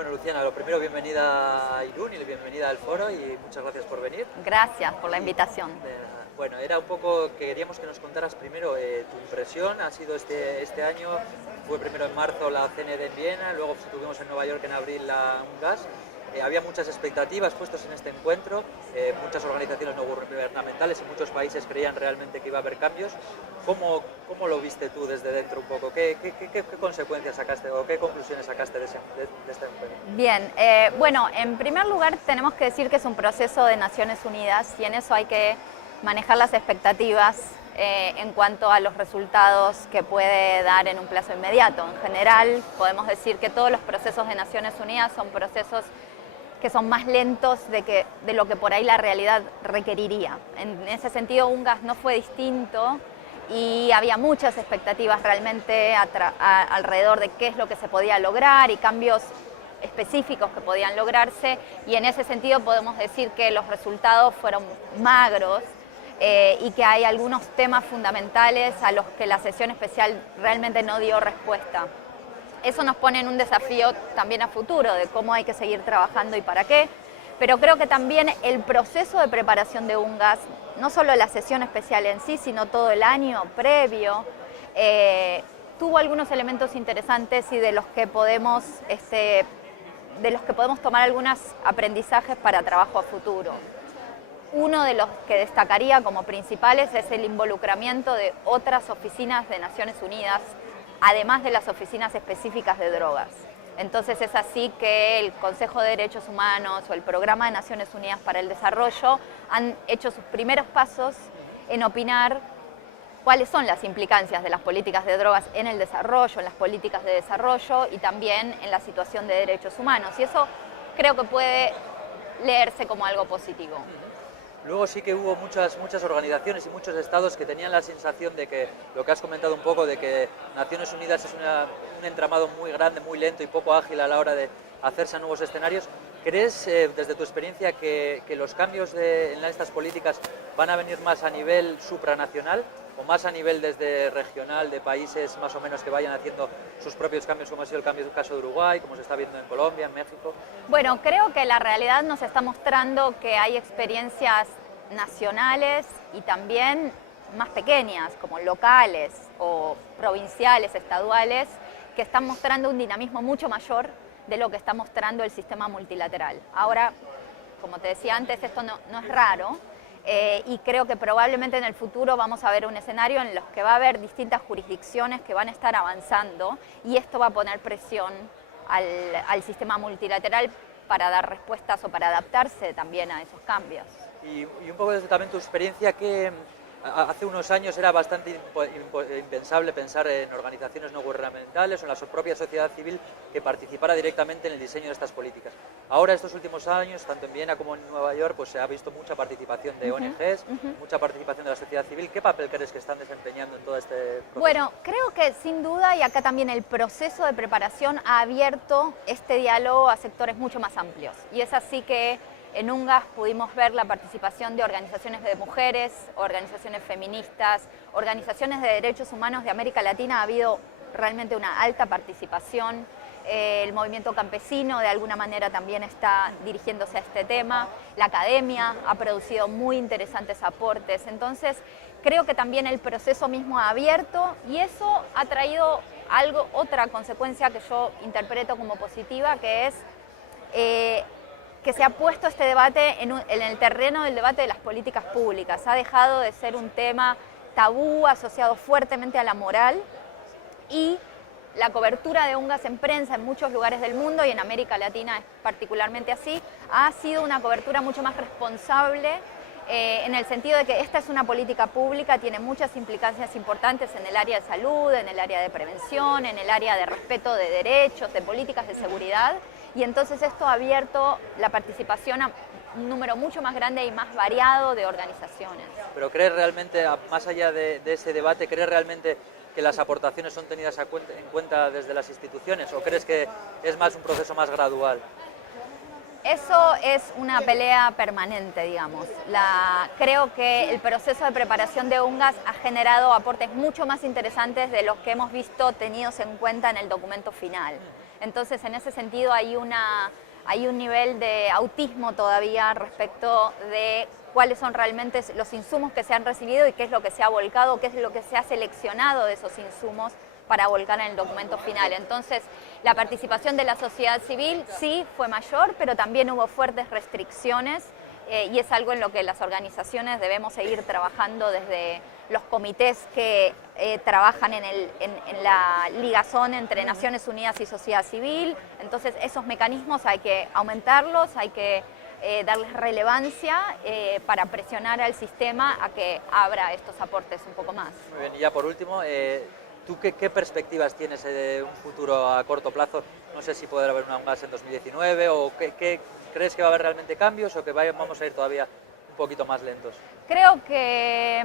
Bueno, Luciana, lo primero, bienvenida a Irún y bienvenida al foro y muchas gracias por venir. Gracias por la invitación. Bueno, era un poco que queríamos que nos contaras primero tu impresión. Ha sido este año, fue primero en marzo la CND en Viena, luego estuvimos en Nueva York en abril la UNGAS. Había muchas expectativas puestas en este encuentro, muchas organizaciones no gubernamentales y muchos países creían realmente que iba a haber cambios. ¿Cómo lo viste tú desde dentro un poco? ¿Qué consecuencias sacaste o qué conclusiones sacaste de este encuentro? Bien, bueno, en primer lugar tenemos que decir que es un proceso de Naciones Unidas y en eso hay que manejar las expectativas en cuanto a los resultados que puede dar en un plazo inmediato. En general, podemos decir que todos los procesos de Naciones Unidas son procesos que son más lentos de lo que por ahí la realidad requeriría. En ese sentido, UNGAS no fue distinto y había muchas expectativas realmente alrededor de qué es lo que se podía lograr y cambios específicos que podían lograrse, y en ese sentido podemos decir que los resultados fueron magros y que hay algunos temas fundamentales a los que la sesión especial realmente no dio respuesta. Eso nos pone en un desafío también a futuro de cómo hay que seguir trabajando y para qué, pero creo que también el proceso de preparación de UNGAS, no solo la sesión especial en sí, sino todo el año previo, tuvo algunos elementos interesantes y de los que podemos tomar algunos aprendizajes para trabajo a futuro. Uno de los que destacaría como principales es el involucramiento de otras oficinas de Naciones Unidas, además de las oficinas específicas de drogas. Entonces es así que el Consejo de Derechos Humanos o el Programa de Naciones Unidas para el Desarrollo han hecho sus primeros pasos en opinar cuáles son las implicancias de las políticas de drogas en el desarrollo, en las políticas de desarrollo y también en la situación de derechos humanos. Y eso creo que puede leerse como algo positivo. Luego sí que hubo muchas organizaciones y muchos estados que tenían la sensación de que, lo que has comentado un poco, de que Naciones Unidas es un entramado muy grande, muy lento y poco ágil a la hora de hacerse a nuevos escenarios. ¿Crees, desde tu experiencia, que los cambios en estas políticas van a venir más a nivel supranacional o más a nivel desde regional, de países más o menos que vayan haciendo sus propios cambios, como ha sido el caso de Uruguay, como se está viendo en Colombia, en México? Bueno, creo que la realidad nos está mostrando que hay experiencias nacionales y también más pequeñas, como locales o provinciales, estaduales, que están mostrando un dinamismo mucho mayor de lo que está mostrando el sistema multilateral. Ahora, como te decía antes, esto no es raro y creo que probablemente en el futuro vamos a ver un escenario en el que va a haber distintas jurisdicciones que van a estar avanzando y esto va a poner presión al sistema multilateral para dar respuestas o para adaptarse también a esos cambios. Y un poco desde también tu experiencia, que hace unos años era bastante impensable pensar en organizaciones no gubernamentales o en la propia sociedad civil que participara directamente en el diseño de estas políticas. Ahora, estos últimos años, tanto en Viena como en Nueva York, pues se ha visto mucha participación de ONGs, mucha participación de la sociedad civil. ¿Qué papel crees que están desempeñando en todo este proceso? Bueno, creo que sin duda, y acá también el proceso de preparación ha abierto este diálogo a sectores mucho más amplios. Y es así que en UNGAS pudimos ver la participación de organizaciones de mujeres, organizaciones feministas, organizaciones de derechos humanos de América Latina. Ha habido realmente una alta participación. El movimiento campesino de alguna manera también está dirigiéndose a este tema. La academia ha producido muy interesantes aportes. Entonces, creo que también el proceso mismo ha abierto y eso ha traído otra consecuencia que yo interpreto como positiva, que es que se ha puesto este debate en el terreno del debate de las políticas públicas. Ha dejado de ser un tema tabú asociado fuertemente a la moral y la cobertura de UNGAS en prensa en muchos lugares del mundo y en América Latina es particularmente así, ha sido una cobertura mucho más responsable en el sentido de que esta es una política pública, tiene muchas implicancias importantes en el área de salud, en el área de prevención, en el área de respeto de derechos, de políticas de seguridad. Y entonces esto ha abierto la participación a un número mucho más grande y más variado de organizaciones. Pero ¿crees realmente, más allá de ese debate, crees realmente que las aportaciones son tenidas en cuenta desde las instituciones o crees que es más un proceso más gradual? Eso es una pelea permanente, digamos. Creo que el proceso de preparación de UNGAS ha generado aportes mucho más interesantes de los que hemos visto tenidos en cuenta en el documento final. Entonces, en ese sentido, hay un nivel de autismo todavía respecto de cuáles son realmente los insumos que se han recibido y qué es lo que se ha volcado, qué es lo que se ha seleccionado de esos insumos para volcar en el documento final. Entonces, la participación de la sociedad civil sí fue mayor, pero también hubo fuertes restricciones y es algo en lo que las organizaciones debemos seguir trabajando desde los comités que trabajan en la ligazón entre Naciones Unidas y sociedad civil. Entonces, esos mecanismos hay que aumentarlos, hay que darles relevancia para presionar al sistema a que abra estos aportes un poco más. Muy bien, y ya por último, ¿tú qué perspectivas tienes de un futuro a corto plazo? No sé si podrá haber una UNGAS en 2019 o ¿qué crees que va a haber realmente cambios o que vamos a ir todavía un poquito más lentos? Creo que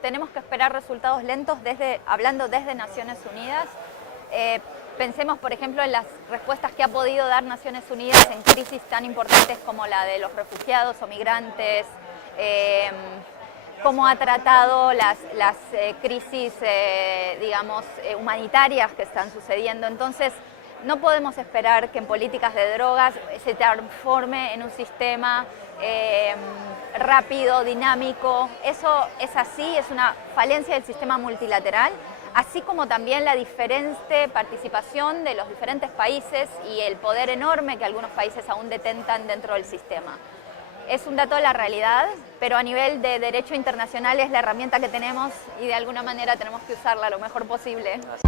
tenemos que esperar resultados lentos hablando desde Naciones Unidas. Pensemos, por ejemplo, en las respuestas que ha podido dar Naciones Unidas en crisis tan importantes como la de los refugiados o migrantes, cómo ha tratado las crisis, digamos, humanitarias que están sucediendo. Entonces, no podemos esperar que en políticas de drogas se transforme en un sistema rápido, dinámico. Eso es así, es una falencia del sistema multilateral, así como también la diferente participación de los diferentes países y el poder enorme que algunos países aún detentan dentro del sistema. Es un dato de la realidad, pero a nivel de derecho internacional es la herramienta que tenemos y de alguna manera tenemos que usarla lo mejor posible. Así.